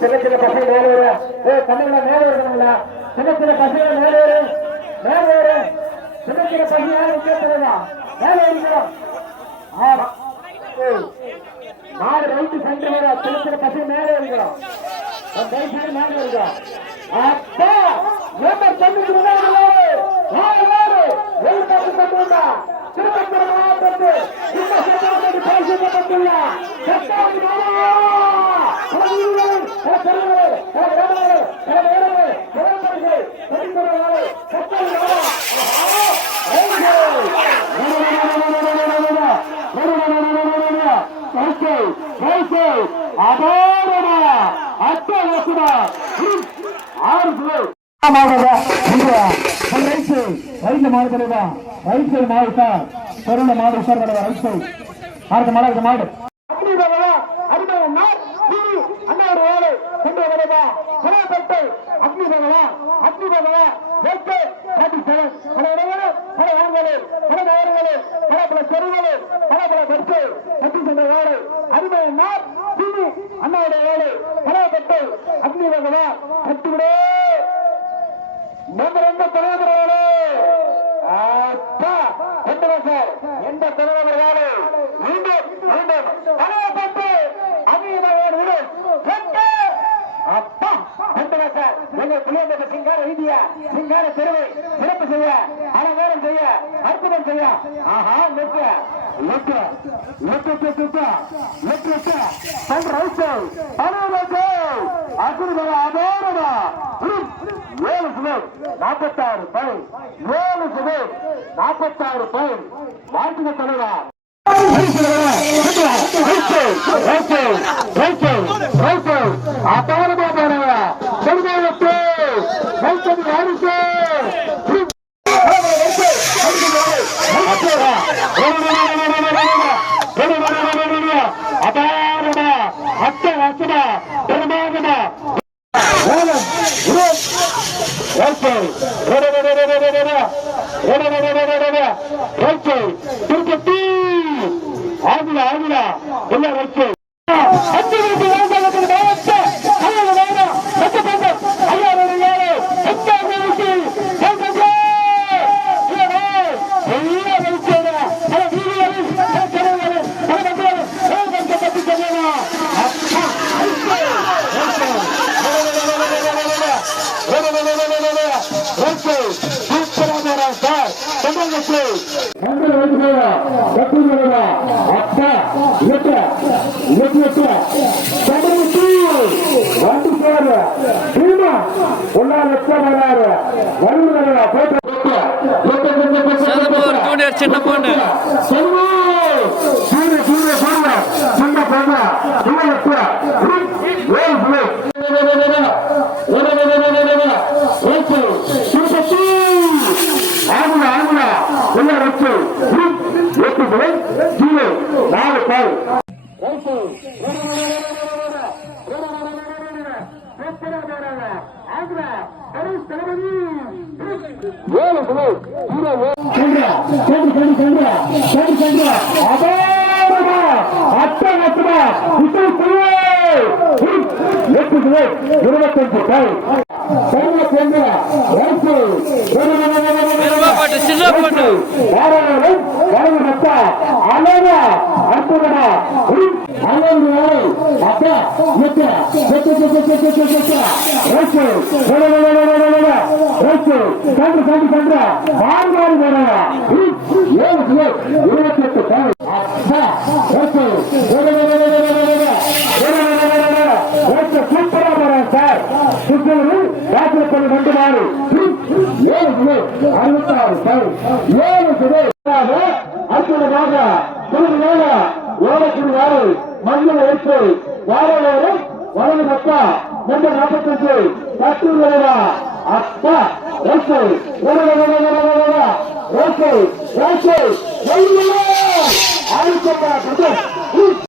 சின்ன சின்ன பசங்க மேலே வரும் தமிழ்ல மேலே சின்ன சின்ன பசங்க மேலே வரும். மேலே வரும். சின்ன சின்ன பசங்க யாரும் இருக்கிறோம் நாலு ரைட்டு சென்டர் வர இருக்கிறோம் இருக்கிறோம் அப்பா நாலு நாலு திருப்பத்தூர் மாவட்டத்தில் இந்த பல பெருமைகள், பல பல பகவா அக்னி பகவா வெட்டு காட்டி செவன் பல பல ஊர்களே பல பல பல தெருங்களே வேலை. அருமை நார் சிந்தி அண்ணாவுடைய வேலை. புறப்பட்டு அக்னி பகவா கட்டிவிடே. நம்பர் எந்த தலைவர்களே அப்பா கொண்டு சார். எந்த தலைவர்களே மீண்டும் மீண்டும் அங்கீகாரம் விடு வெட்டு அப்பா கொண்டு வா சார் எங்கள் புளியம்பட்ட சிங்கார வீதிய சிங்கார தெருவை சிறப்பு செய்ய அலங்காரம் செய்ய அற்புதம் செய்ய. ஆஹா லெட்டு லெட்டு லெட்டு லெட்டு லெட்டு லெட்டு சொல்ற ரைட்டு அனுமதி அற்புதமாக அபாரமா ஏழு சுவர் நாற்பத்தாறு பயன் ஏழு சுவர் நாற்பத்தாறு பயன் வாழ்த்துக்க தலைவா அபாரமா பாருங்க செல்வாயத்து வைத்தது யாருக்கு அபாரமா அட்ட வசமா பிரமாதமா வேலம் ஓகே ஓகே திருப்பத்தி ஆகுல ஆகுல எல்லாம் ஓகே சதுப்பூர் ஜூனியர் சின்ன பொண்ணு சின்னப்பட்டு சின்னப்பட்டு அழகா அற்புதமா அழகு அப்பா பெருமாப்பட்டு சின்ன பொண்ணு ரெண்டு மாறு ஏழு அறுபத்தாறு ஏழு அற்புதமாக திருவிழாக ஓலக்குடி வாரு மஞ்சள் வைத்து வாரோடு வலது பக்கா நம்ப நாற்பத்தஞ்சு கட்டூர் வருவா அப்பா ரைட்டு ரைட்டு ரைட்டு ரைட்டு அழுத்தப்பா